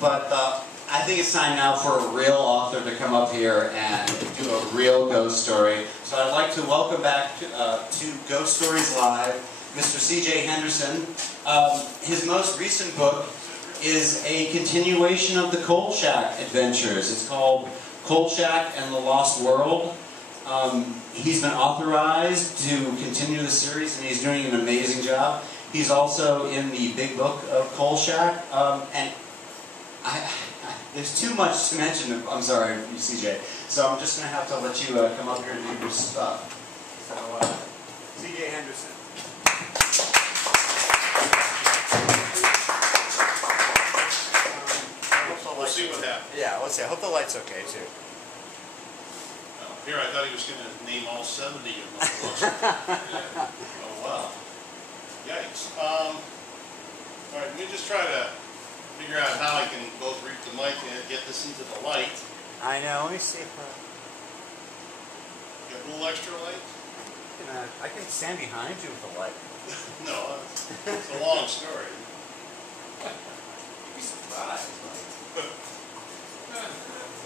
But I think it's time now for a real author to come up here and do a real ghost story. So I'd like to welcome back to Ghost Stories Live, Mr. C.J. Henderson. His most recent book is a continuation of the Kolchak adventures. It's called Kolchak and the Lost World. He's been authorized to continue the series, and he's doing an amazing job. He's also in the big book of Kolchak, and there's too much to mention. I'm sorry, CJ. So I'm just going to have to let you come up here and do your stuff. So, CJ Henderson. We'll see what happens. Yeah, let's see. I hope the light's okay, too. Here, I thought he was going to name all 70 of my books. Yeah. Oh, wow. Yikes. All right, let me just try to figure out how I can both reach the mic and get this into the light. I know. Let me see if Get a little extra light? I can stand behind you with the light. No, it's a long story. You'd be surprised.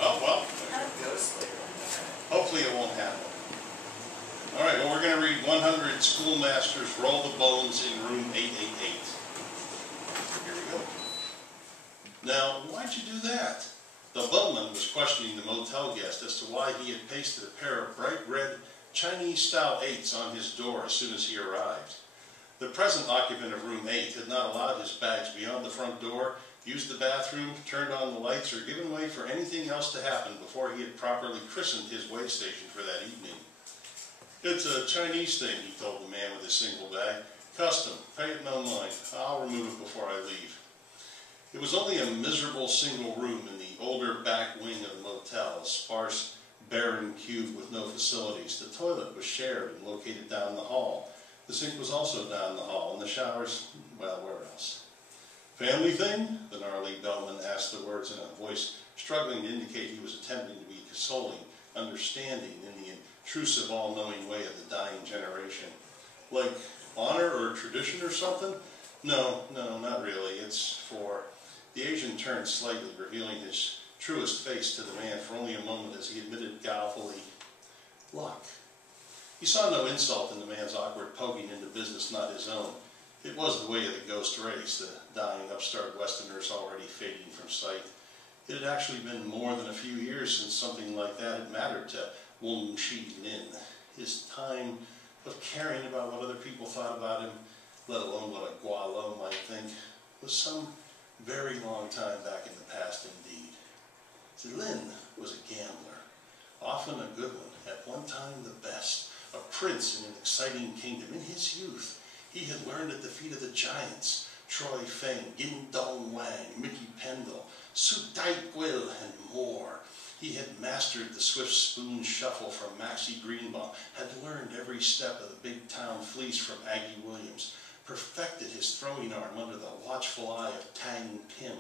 Oh, well. Ghost later. Hopefully it won't happen. All right, well, we're going to read 100 Schoolmasters Roll the Bones in Room 888. Here we go. Now, why'd you do that? The bowman was questioning the motel guest as to why he had pasted a pair of bright red Chinese-style 8s on his door as soon as he arrived. The present occupant of Room 8 had not allowed his bags beyond the front door, used the bathroom, turned on the lights, or given way for anything else to happen before he had properly christened his way station for that evening. It's a Chinese thing, he told the man with his single bag. Custom. Pay it no mind. I'll remove it before I leave. It was only a miserable single room in the older back wing of the motel, a sparse, barren cube with no facilities. The toilet was shared and located down the hall. The sink was also down the hall, and the showers, well, where else? Family thing? The gnarly bellman asked the words in a voice struggling to indicate he was attempting to be consoling, understanding in the intrusive, all-knowing way of the dying generation. Like honor or tradition or something? No, not really. It's for... The Asian turned slightly, revealing his truest face to the man for only a moment as he admitted guilefully, luck. He saw no insult in the man's awkward poking into business not his own. It was the way of the ghost race, the dying upstart Westerners already fading from sight. It had actually been more than a few years since something like that had mattered to Wong Shi Lin. His time of caring about what other people thought about him, let alone what a Gualo might think, was some very long time back in the past indeed. See, Lin was a gambler, often a good one, at one time the best, a prince in an exciting kingdom. In his youth, he had learned at the feet of the giants, Troy Feng, Yin Dong Wang, Mickey Pendle, Su Dai Guil, and more. He had mastered the swift spoon shuffle from Maxie Greenbaum, had learned every step of the big town fleece from Aggie Williams, perfected his throwing arm under the watchful eye of Tang Pim.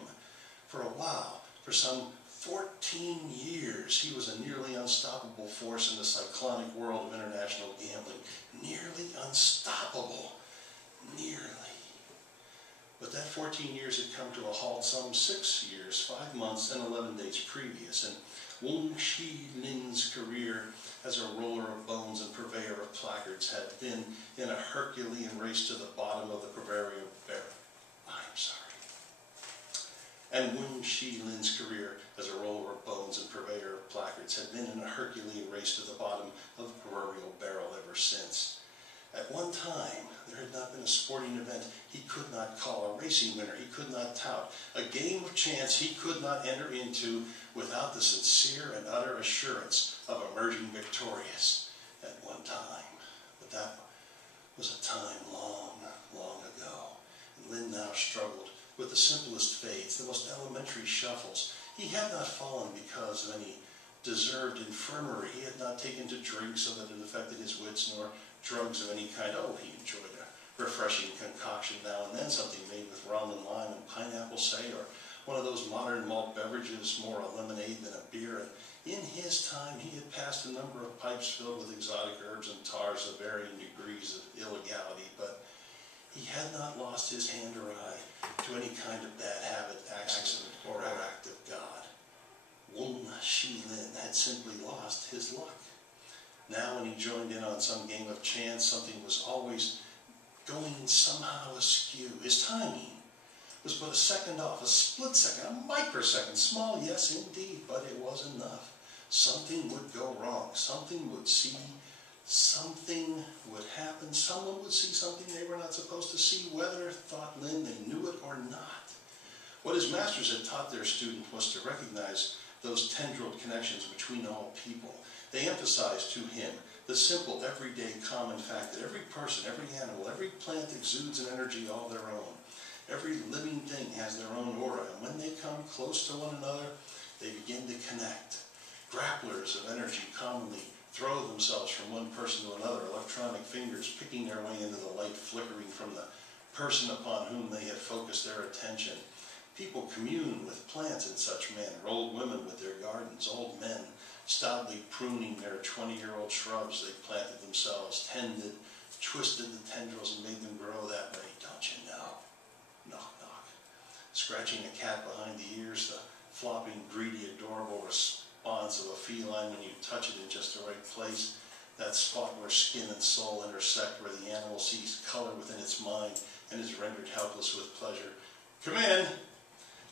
For a while, for some 14 years, he was a nearly unstoppable force in the cyclonic world of international gambling. Nearly unstoppable. Nearly. But that 14 years had come to a halt some 6 years, 5 months, and 11 days previous, and Wong Shi Lin's career as a roller of bones and purveyor of placards had been in a Herculean race to the bottom of the proverbial barrel. I'm sorry. And Wong Shi Lin's career as a roller of bones and purveyor of placards had been in a Herculean race to the bottom of the proverbial barrel ever since. At one time, there had not been a sporting event he could not call, a racing winner he could not tout, a game of chance he could not enter into without the sincere and utter assurance of emerging victorious at one time. But that was a time long, long ago. And Lin now struggled with the simplest fades, the most elementary shuffles. He had not fallen because of any deserved infirmary. He had not taken to drink so that it affected his wits, nor drugs of any kind. Oh, he enjoyed a refreshing concoction now and then, something made with rum and lime and pineapple, say, or one of those modern malt beverages, more a lemonade than a beer. And in his time, he had passed a number of pipes filled with exotic herbs and tars of varying degrees of illegality, but he had not lost his hand or eye to any kind of bad habit, accident, or act of God. Wong Shi Lin had simply lost his luck. Now when he joined in on some game of chance, something was always going somehow askew. His timing was but a second off, a split second, a microsecond. Small, yes indeed, but it was enough. Something would go wrong. Something would see. Something would happen. Someone would see something they were not supposed to see, whether, thought Lin, they knew it or not. What his masters had taught their student was to recognize those tendrilled connections between all people. They emphasized to him the simple, everyday, common fact that every person, every animal, every plant exudes an energy all their own. Every living thing has their own aura, and when they come close to one another, they begin to connect. Grapplers of energy commonly throw themselves from one person to another, electronic fingers picking their way into the light flickering from the person upon whom they have focused their attention. People commune with plants in such manner, old women with their gardens, old men stoutly pruning their 20-year-old shrubs they planted themselves, tended, twisted the tendrils and made them grow that way, don't you know? Knock, knock. Scratching a cat behind the ears, the flopping, greedy, adorable response of a feline when you touch it in just the right place, that spot where skin and soul intersect, where the animal sees color within its mind and is rendered helpless with pleasure. Come in!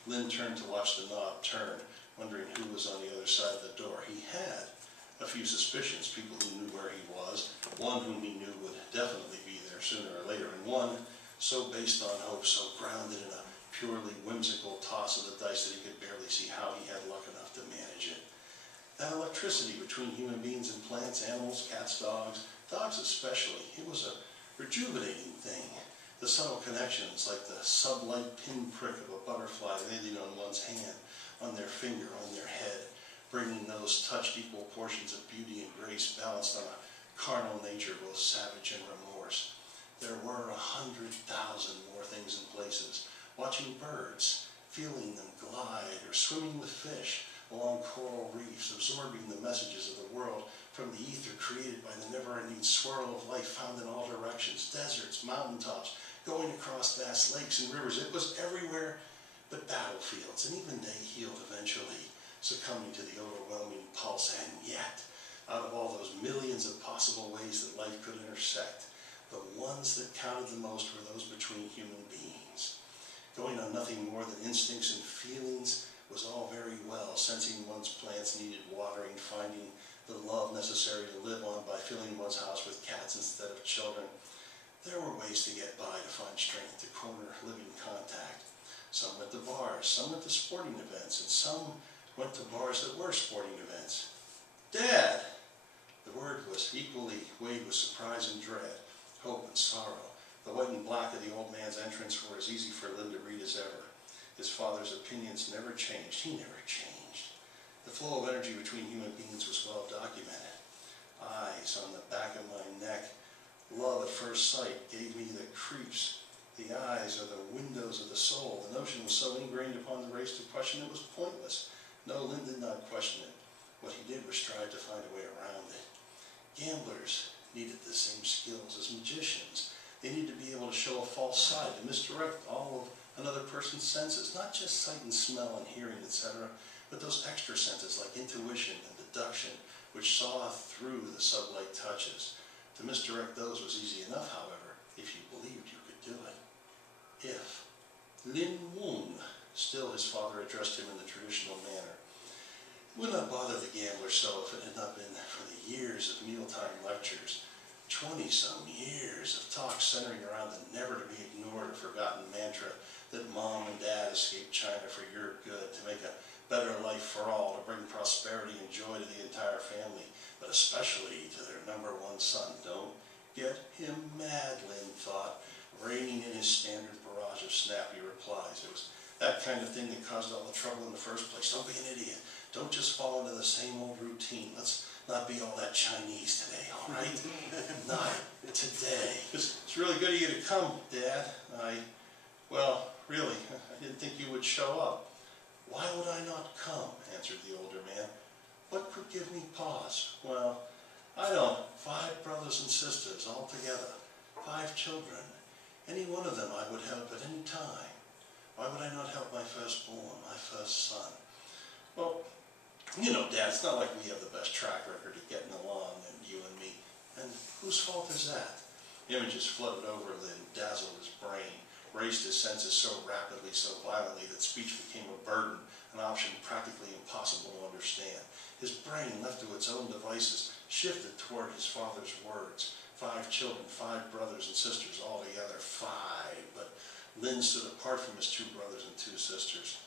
Lin turned to watch the knob turn, wondering who was on the other side of the door. He had a few suspicions, people who knew where he was, one whom he knew would definitely be there sooner or later, and one so based on hope, so grounded in a purely whimsical toss of the dice that he could barely see how he had luck enough to manage it. That electricity between human beings and plants, animals, cats, dogs especially, it was a rejuvenating thing. The subtle connections, like the sublight pinprick of a butterfly landing on one's hand, on their finger, on their head, bringing those touched equal portions of beauty and grace balanced on a carnal nature, both savage and remorse. There were 100,000 more things and places, watching birds, feeling them glide, or swimming with fish along coral reefs, absorbing the messages of the world from the ether created by the never-ending swirl of life found in all directions, deserts, mountaintops, going across vast lakes and rivers. It was everywhere but battlefields, and even they healed eventually, succumbing to the overwhelming pulse. And yet, out of all those millions of possible ways that life could intersect, the ones that counted the most were those between human beings. Going on nothing more than instincts and feelings was all very well, sensing one's plants needed watering, finding the love necessary to live on by filling one's house with cats instead of children. There were ways to get by, to find strength, to corner living contact. Some went to bars, some went to sporting events, and some went to bars that were sporting events. Dad! The word was equally weighed with surprise and dread, hope and sorrow. The white and black of the old man's entrance were as easy for Lin to read as ever. His father's opinions never changed. He never changed. The flow of energy between human beings was well documented. Eyes on the back of my neck. Love at first sight gave me the creeps. The eyes are the windows of the soul. The notion was so ingrained upon the race to question it was pointless. No, Lin did not question it. What he did was strive to find a way around it. Gamblers needed the same skills as magicians. They needed to be able to show a false side, to misdirect all of another person's senses, not just sight and smell and hearing, etc., but those extra senses like intuition and deduction, which saw through the sublight touches. To misdirect those was easy enough, however, if you believed you could do it. If Lin Wong, still his father addressed him in the traditional manner, it would not bother the gambler so if it had not been for the years of mealtime lectures, 20-some years of talk centering around the never-to-be-ignored or forgotten mantra that Mom and Dad escaped China for your good, to make a better life for all, to bring prosperity and joy to the entire family, but especially to their #1 son. Don't get him mad, Lin thought, reining in his standard barrage of snappy replies. It was that kind of thing that caused all the trouble in the first place. Don't be an idiot. Don't just fall into the same old routine. Let's not be all that Chinese today, all right? Not today. It's really good of you to come, Dad. Well, really, I didn't think you would show up. Why would I not come? Answered the older man. What could give me pause? Well, I don't. 5 brothers and sisters all together. 5 children. Any one of them I would help at any time. Why would I not help my firstborn, my first son? Well, you know, Dad, it's not like we have the best track record of getting along, and you and me. And whose fault is that? Images flooded over Lynn, dazzled his brain, raised his senses so rapidly, so violently, that speech became a burden, an option practically impossible to understand. His brain, left to its own devices, shifted toward his father's words. 5 children, 5 brothers and sisters, altogether 5. But Lynn stood apart from his 2 brothers and 2 sisters.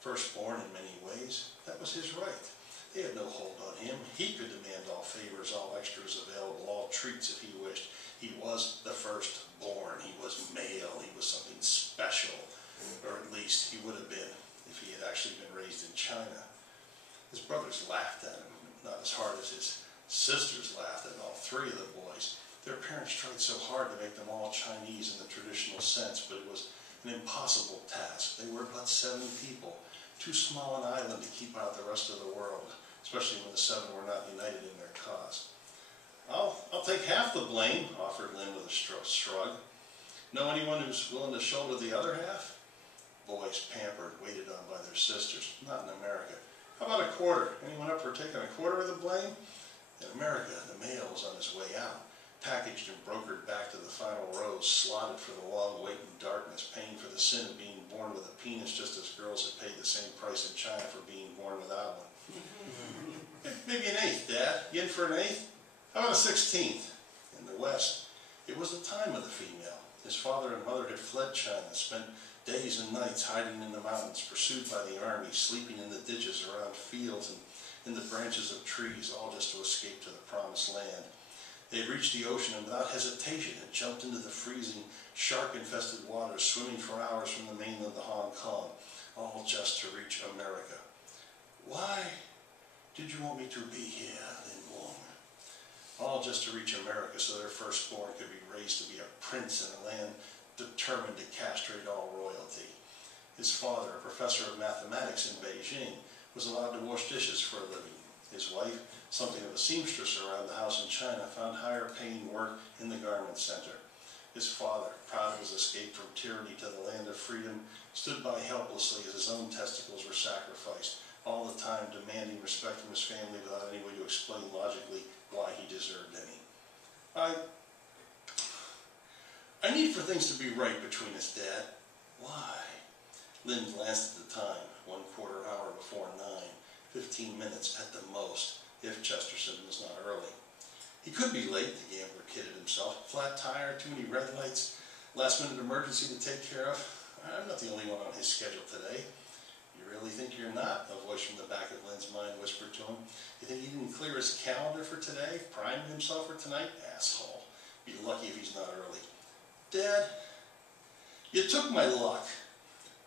Firstborn in many ways, that was his right. They had no hold on him. He could demand all favors, all extras available, all treats if he wished. He was the firstborn. He was male. He was something special, or at least he would have been if he had actually been raised in China. His brothers laughed at him, not as hard as his sisters laughed at all 3 of the boys. Their parents tried so hard to make them all Chinese in the traditional sense, but it was an impossible task. They were but 7 people, too small an island to keep out the rest of the world, especially when the 7 were not united in their cause. I'll take half the blame, offered Lynn with a shrug. Know anyone who's willing to shoulder the other half? Boys, pampered, waited on by their sisters. Not in America. How about a quarter? Anyone up for taking a quarter of the blame? In America, the mail was on its way out, packaged and brokered back to the final rows, slotted for the long wait in darkness, paying for the sin of being born with a penis just as girls had paid the same price in China for being born without one. Maybe an 1/8, Dad. You in for an 1/8? How about a 16th? In the West, it was the time of the female. His father and mother had fled China, spent days and nights hiding in the mountains, pursued by the army, sleeping in the ditches around fields and in the branches of trees, all just to escape to the promised land. They had reached the ocean and without hesitation had jumped into the freezing, shark-infested waters, swimming for hours from the mainland to Hong Kong, all just to reach America. Why did you want me to be here, Lin Wong? All just to reach America so their firstborn could be raised to be a prince in a land determined to castrate all royalty. His father, a professor of mathematics in Beijing, was allowed to wash dishes for a living. His wife, something of a seamstress around the house in China, found higher paying work in the garment center. His father, proud of his escape from tyranny to the land of freedom, stood by helplessly as his own testicles were sacrificed, all the time demanding respect from his family without any way to explain logically why he deserved any. I need for things to be right between us, Dad. Why? Lynn glanced at the time, 1/4 hour before 9, 15 minutes at the most, if Chesterton was not early. He could be late, the gambler kidded himself. Flat tire, too many red lights, last-minute emergency to take care of. I'm not the only one on his schedule today. You really think you're not? A voice from the back of Lynn's mind whispered to him. You think he didn't clear his calendar for today, priming himself for tonight? Asshole. Be lucky if he's not early. Dad, you took my luck.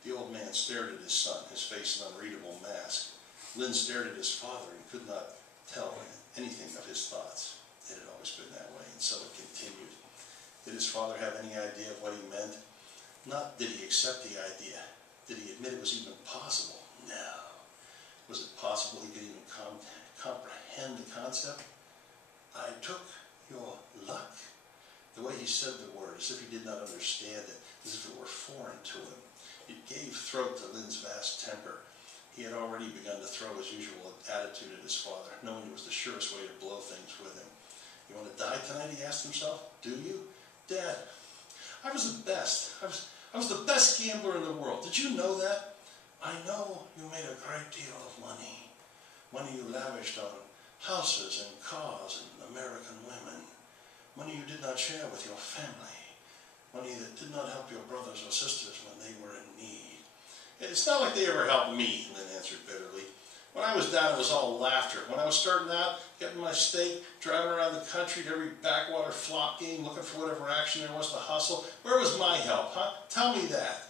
The old man stared at his son, his face an unreadable mask. Lynn stared at his father and could not tell anything of his thoughts. It had always been that way, and so it continued. Did his father have any idea of what he meant? Not did he accept the idea. Did he admit it was even possible? No. Was it possible he could even comprehend the concept? I took your luck. The way he said the word, as if he did not understand it, as if it were foreign to him. It gave throat to Lynn's vast temper. He had already begun to throw his usual attitude at his father, knowing it was the surest way to blow things with him. You want to die tonight, he asked himself. Do you? Dad, I was the best. I was the best gambler in the world. Did you know that? I know you made a great deal of money. Money you lavished on houses and cars and American women. Money you did not share with your family. Money that did not help your brothers or sisters when they were in need. It's not like they ever helped me, Lynn answered bitterly. When I was down, it was all laughter. When I was starting out, getting my steak, driving around the country to every backwater flop game, looking for whatever action there was to hustle, where was my help, huh? Tell me that.